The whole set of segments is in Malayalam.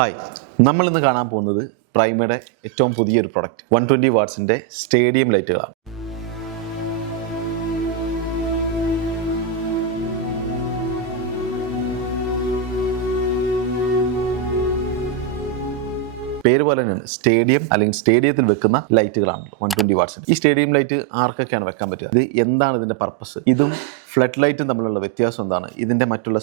ഹായ്, നമ്മൾ ഇന്ന് കാണാൻ പോകുന്നത് പ്രൈമയുടെ ഏറ്റവും പുതിയൊരു പ്രൊഡക്റ്റ് 120 വാട്ട്സിൻ്റെ സ്റ്റേഡിയം ലൈറ്റുകളാണ്. പേര് പോലെ തന്നെയാണ് സ്റ്റേഡിയം അല്ലെങ്കിൽ സ്റ്റേഡിയത്തിൽ വെക്കുന്ന ലൈറ്റുകളാണ് 120 വാട്ട്സ്. ഈ സ്റ്റേഡിയം ലൈറ്റ് ആർക്കൊക്കെയാണ് വെക്കാൻ പറ്റുക? ഇത് എന്താണ് ഇതിന്റെ പർപ്പസ്? ഇതും ഫ്ലഡ് ലൈറ്റും തമ്മിലുള്ള വ്യത്യാസം എന്താണ്? ഇതിന്റെ മറ്റുള്ള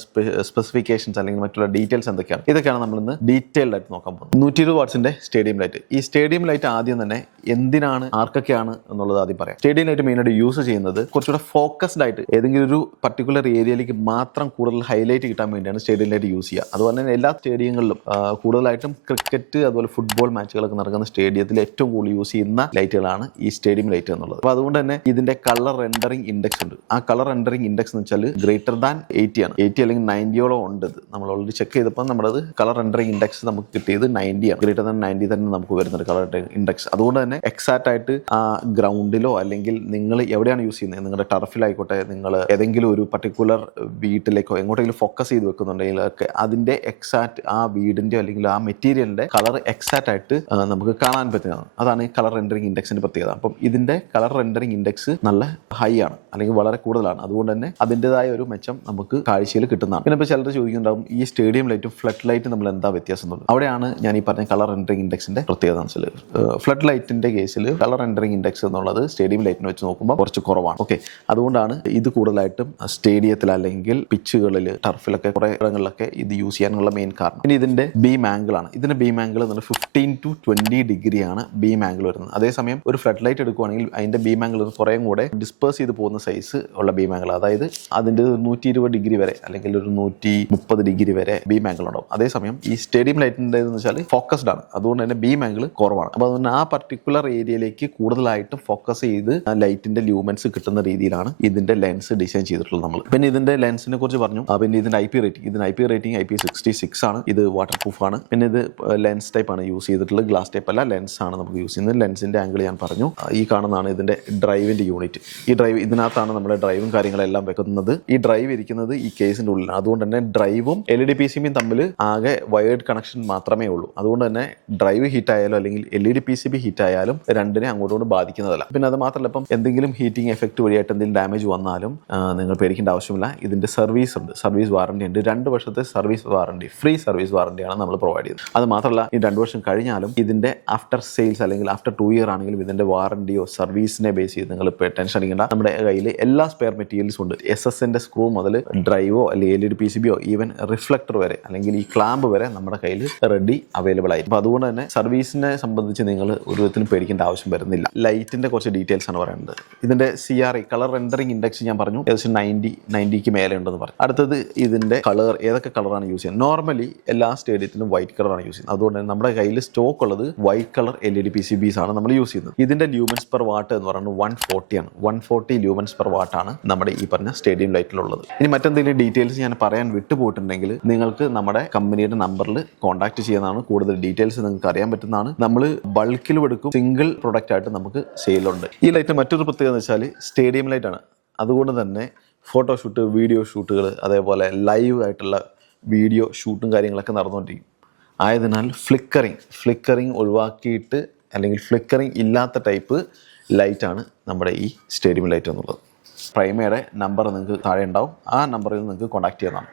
സ്പെസിഫിക്കേഷൻസ് അല്ലെങ്കിൽ മറ്റുള്ള ഡീറ്റെയിൽസ് എന്തൊക്കെയാണ്? ഇതൊക്കെയാണ് നമ്മൾ ഇന്ന് ഡീറ്റെയിൽഡ് ആയിട്ട് നോക്കാൻ പോകുന്നത്. 120 വാട്ട്സിന്റെ സ്റ്റേഡിയം ലൈറ്റ്. ഈ സ്റ്റേഡിയം ലൈറ്റ് ആദ്യം തന്നെ എന്തിനാണ്, ആർക്കൊക്കെയാണ് എന്നുള്ളത് ആദ്യം പറയാം. സ്റ്റേഡിയം ലൈറ്റ് മെയിനായിട്ട് യൂസ് ചെയ്യുന്നത് കുറച്ചുകൂടെ ഫോക്കസ്ഡ് ആയിട്ട് ഏതെങ്കിലും ഒരു പർട്ടിക്കുലർ ഏരിയയിലേക്ക് മാത്രം കൂടുതൽ ഹൈലൈറ്റ് കിട്ടാൻ വേണ്ടിയാണ് സ്റ്റേഡിയം ലൈറ്റ് യൂസ് ചെയ്യുക. അതുപോലെ തന്നെ എല്ലാ സ്റ്റേഡിയങ്ങളിലും കൂടുതലായിട്ടും ക്രിക്കറ്റ് അതുപോലെ ഫുട്ബോൾ മാച്ചുകളൊക്കെ നടക്കുന്ന സ്റ്റേഡിയത്തിൽ ഏറ്റവും കൂടുതൽ യൂസ് ചെയ്യുന്ന ലൈറ്റുകളാണ് ഈ സ്റ്റേഡിയം ലൈറ്റ് എന്നുള്ളത്. അപ്പോൾ അതുകൊണ്ട് തന്നെ ഇതിന്റെ കളർ റെൻഡറിങ് ഇൻഡെക്സ് ഉണ്ട്. ആ കളർ റെൻഡറിങ് ഇൻഡെക്സ് എന്ന് വെച്ചാൽ ഗ്രേറ്റർ ദാൻ 80 ആണ്. 80 അല്ലെങ്കിൽ 90യോളം ഉണ്ട്. നമ്മൾ ഓൾറെഡി ചെക്ക് ചെയ്തപ്പോൾ നമ്മളത് കളർ റെൻഡറിങ് ഇൻഡെക്സ് നമുക്ക് കിട്ടിയത് 90 ആണ്. ഗ്രേറ്റർ ദാൻ 90 തന്നെ നമുക്ക് വരുന്നത് കളർ റെൻഡറിങ് ഇൻഡെക്സ്. അതുകൊണ്ട് തന്നെ എക്സാക്റ്റ് ആയിട്ട് ആ ഗ്രൗണ്ടിലോ അല്ലെങ്കിൽ നിങ്ങൾ എവിടെയാണ് യൂസ് ചെയ്യുന്നത്, നിങ്ങളുടെ ടർഫിലായിക്കോട്ടെ, നിങ്ങൾ ഏതെങ്കിലും ഒരു പർട്ടിക്കുലർ വീട്ടിലേക്കോ എങ്ങോട്ടെങ്കിലും ഫോക്കസ് ചെയ്ത് വെക്കുന്നുണ്ടെങ്കിൽ ഒക്കെ അതിന്റെ എക്സാക്റ്റ് ആ വീടിന്റെ അല്ലെങ്കിൽ ആ മെറ്റീരിയലിന്റെ കളർ എക്സാക്റ്റ് ആയിട്ട് നമുക്ക് കാണാൻ പറ്റുന്നതാണ്. അതാണ് ഈ കളർ റെൻഡറിങ് ഇൻഡെക്സിന്റെ പ്രത്യേകത. അപ്പം ഇതിന്റെ കളർ റെൻഡറിങ് ഇൻഡെക്സ് നല്ല ഹൈ ആണ് അല്ലെങ്കിൽ വളരെ കൂടുതലാണ്. അതുകൊണ്ട് തന്നെ അതിൻ്റെതായ ഒരു മെച്ചം നമുക്ക് കാഴ്ചയിൽ കിട്ടുന്നതാണ്. പിന്നെ ഇപ്പോൾ ചിലർ ചോദിക്കുന്നുണ്ടാവും, ഈ സ്റ്റേഡിയം ലൈറ്റും ഫ്ലഡ് ലൈറ്റും നമ്മൾ എന്താ വ്യത്യാസം എന്നുള്ളത്. അവിടെയാണ് ഞാൻ ഈ പറഞ്ഞ കളർ റെൻഡറിങ് ഇൻഡെക്സിന്റെ പ്രത്യേകത മനസ്സിലായി. ഫ്ലഡ് ലൈറ്റിന്റെ കേസിൽ കളർ റെൻഡറിങ് ഇൻഡെക്സ് എന്നുള്ളത് സ്റ്റേഡിയം ലൈറ്റിനെ വെച്ച് നോക്കുമ്പോൾ കുറച്ച് കുറവാണ്. ഓക്കെ, അതുകൊണ്ടാണ് ഇത് കൂടുതലായിട്ടും സ്റ്റേഡിയത്തിൽ അല്ലെങ്കിൽ പിച്ചുകളിൽ ടർഫിലൊക്കെ കുറേ ഇടങ്ങളിലൊക്കെ ഇത് യൂസ് ചെയ്യാനുള്ള മെയിൻ കാരണം. പിന്നെ ഇതിന്റെ ബീം ആംഗിൾ ആണ്. ഇതിന്റെ ബീം ആംഗിൾ 15 to 20 ഡിഗ്രിയാണ് ബീം ആംഗിൾ വരുന്നത്. അതേസമയം ഒരു ഫ്ലഡ് ലൈറ്റ് എടുക്കുകയാണെങ്കിൽ അതിന്റെ ബീം ആംഗിൾ കുറേ കൂടെ ഡിസ്പേഴ്സ് ചെയ്ത് പോകുന്ന സൈസ് ഉള്ള ബീം ആംഗിൾ, അതായത് അതിന്റെ 120 ഡിഗ്രി വരെ അല്ലെങ്കിൽ ഒരു 130 ഡിഗ്രി വരെ ബീം ആംഗിൾ ഉണ്ടാവും. അതേസമയം ഈ സ്റ്റേഡിയം ലൈറ്റിൻ്റെ എന്ന് വെച്ചാൽ ഫോക്കസ്ഡ് ആണ്. അതുകൊണ്ട് തന്നെ ബീം ആംഗിൾ കുറവാണ്. അപ്പോൾ അതുകൊണ്ട് ആ പർട്ടിക്കുലർ ഏരിയയിലേക്ക് കൂടുതലായിട്ടും ഫോക്കസ് ചെയ്ത് ലൈറ്റിന്റെ ലൂമൻസ് കിട്ടുന്ന രീതിയിലാണ് ഇതിന്റെ ലെൻസ് ഡിസൈൻ ചെയ്തിട്ടുള്ളത് നമ്മൾ. പിന്നെ ഇതിന്റെ ലെൻസിനെ കുറിച്ച് പറഞ്ഞു. പിന്നെ ഇതിന്റെ IP റേറ്റിംഗ് IP66 ആണ്. ഇത് വാട്ടർ പ്രൂഫ് ആണ്. പിന്നെ ഇത് ലെൻസ് ടൈപ്പ് ആണ് യൂസ് ചെയ്തിട്ടുള്ളത്. ഗ്ലാസ് ടൈപ്പ് അല്ല, ലെൻസ് ആണ് നമുക്ക് യൂസ് ചെയ്യുന്നത്. ലെൻസിന്റെ ആംഗിൾ ഞാൻ പറഞ്ഞു. ഈ കാണുന്നതാണ് ഇതിന്റെ ഡ്രൈവിന്റെ യൂണിറ്റ്. ഈ ഡ്രൈവ് ഇതിനകത്താണ് നമ്മുടെ ഡ്രൈവും കാര്യങ്ങളെല്ലാം വെക്കുന്നത്. ഈ ഡ്രൈവ് ഇരിക്കുന്നത് ഈ കേസിന്റെ ഉള്ളിലാണ്. അതുകൊണ്ട് തന്നെ ഡ്രൈവും LED PCBയും തമ്മിൽ ആകെ വയേർഡ് കണക്ഷൻ മാത്രമേ ഉള്ളൂ. അതുകൊണ്ട് തന്നെ ഡ്രൈവ് ഹീറ്റ് ആയാലും അല്ലെങ്കിൽ LED PCB ഹീറ്റ് ആയാലും രണ്ടിനെ അങ്ങോട്ടും ബാധിക്കുന്നതല്ല. പിന്നെ അത് മാത്രമല്ല, ഇപ്പം എന്തെങ്കിലും ഹീറ്റിംഗ് എഫക്ട് വഴിയായിട്ട് എന്തെങ്കിലും ഡാമേജ് വന്നാലും നിങ്ങൾ പേടിക്കേണ്ട ആവശ്യമില്ല. ഇതിന്റെ സർവീസ് ഉണ്ട്, സർവീസ് വാറണ്ടി ഉണ്ട്. 2 വർഷത്തെ സർവീസ് വാറണ്ടി, ഫ്രീ സർവീസ് വാറണ്ടിയാണ് നമ്മൾ പ്രൊവൈഡ് ചെയ്യുന്നത്. അത് മാത്രമല്ല, ഈ 2 വർഷം കഴിഞ്ഞാലും ഇതിന്റെ ആഫ്റ്റർ സെയിൽസ് അല്ലെങ്കിൽ ആഫ്റ്റർ 2 ഇയർ ആണെങ്കിലും ഇതിന്റെ വാറണ്ടിയോ സർവീസിനെ ബേസ് ചെയ്ത് നിങ്ങൾ ടെൻഷൻ അടിക്കേണ്ട. നമ്മുടെ കയ്യിൽ എല്ലാ സ്പെയർ മെറ്റീരിയൽസും ഉണ്ട്. SS-ന്റെ സ്ക്രൂ മുതൽ ഡ്രൈവോ അല്ലെങ്കിൽ LED PCBയോ ഈവൻ റിഫ്ലക്ടർ വരെ അല്ലെങ്കിൽ ഈ ക്ലാമ്പ് വരെ നമ്മുടെ കയ്യിൽ റെഡി അവൈലബിൾ ആയിരിക്കും. അപ്പോൾ അതുകൊണ്ട് തന്നെ സർവീസിനെ സംബന്ധിച്ച് നിങ്ങൾ ഒരു വിധത്തിനും പേടിക്കേണ്ട ആവശ്യം വരുന്നില്ല. ലൈറ്റിന്റെ കുറച്ച് ഡീറ്റെയിൽസ് ആണ് പറയുന്നത്. ഇതിന്റെ CRI കളർ റെൻഡറിങ് ഇൻഡെക്സ് ഞാൻ പറഞ്ഞു, ഏകദേശം 90ക്ക് മേലെ ഉണ്ടെന്ന് പറഞ്ഞു. അടുത്തത് ഇതിന്റെ കളർ, ഏതൊക്കെ കളറാണ് യൂസ് ചെയ്യുന്നത്. നോർമലി എല്ലാ സ്റ്റേഡിയത്തിലും വൈറ്റ് കളറാണ് യൂസ് ചെയ്യുന്നത്. അതുകൊണ്ട് തന്നെ നമ്മുടെ കയ്യിൽ സ്റ്റോക്ക് ഉള്ളത് വൈറ്റ് കളർ LED PCBs ആണ് നമ്മൾ യൂസ് ചെയ്യുന്നത്. ഇതിന്റെ ലൂമൻസ് പെർ വാട്ട് എന്ന് പറയുന്നത് 140 ആണ്. 140 ലൂമൻസ് പെർ വാട്ട് ആണ് നമ്മുടെ ഈ പറഞ്ഞ സ്റ്റേഡിയം ലൈറ്റിലുള്ളത്. ഇനി മറ്റെന്തെങ്കിലും ഡീറ്റെയിൽസ് ഞാൻ പറയാൻ വിട്ടുപോയിട്ടുണ്ടെങ്കിൽ നിങ്ങൾക്ക് നമ്മുടെ കമ്പനിയുടെ നമ്പറിൽ കോൺടാക്ട് ചെയ്യുന്നതാണ്. കൂടുതൽ ഡീറ്റെയിൽസ് നിങ്ങൾക്ക് അറിയാൻ പറ്റുന്നതാണ്. നമ്മൾ ബൾക്കിലും എടുക്കും, സിംഗിൾ പ്രൊഡക്റ്റ് ആയിട്ട് നമുക്ക് സെയിലുണ്ട്. ഈ ലൈറ്റ് മറ്റൊരു പ്രത്യേകത എന്ന് വെച്ചാൽ സ്റ്റേഡിയം ലൈറ്റ് ആണ്. അതുകൊണ്ട് തന്നെ ഫോട്ടോഷൂട്ട്, വീഡിയോ ഷൂട്ടുകൾ, അതേപോലെ ലൈവ് ആയിട്ടുള്ള വീഡിയോ ഷൂട്ടും കാര്യങ്ങളൊക്കെ നടന്നുകൊണ്ടിരിക്കും. ആയതിനാൽ ഫ്ലിക്കറിങ് ഒഴിവാക്കിയിട്ട് അല്ലെങ്കിൽ ഫ്ലിക്കറിങ് ഇല്ലാത്ത ടൈപ്പ് ലൈറ്റാണ് നമ്മുടെ ഈ സ്റ്റേഡിയം ലൈറ്റ് എന്നുള്ളത്. പ്രൈമയുടെ നമ്പർ നിങ്ങൾക്ക് താഴെ ഉണ്ടാവും. ആ നമ്പറിൽ നിങ്ങൾക്ക് കോൺടാക്ട് ചെയ്യാം.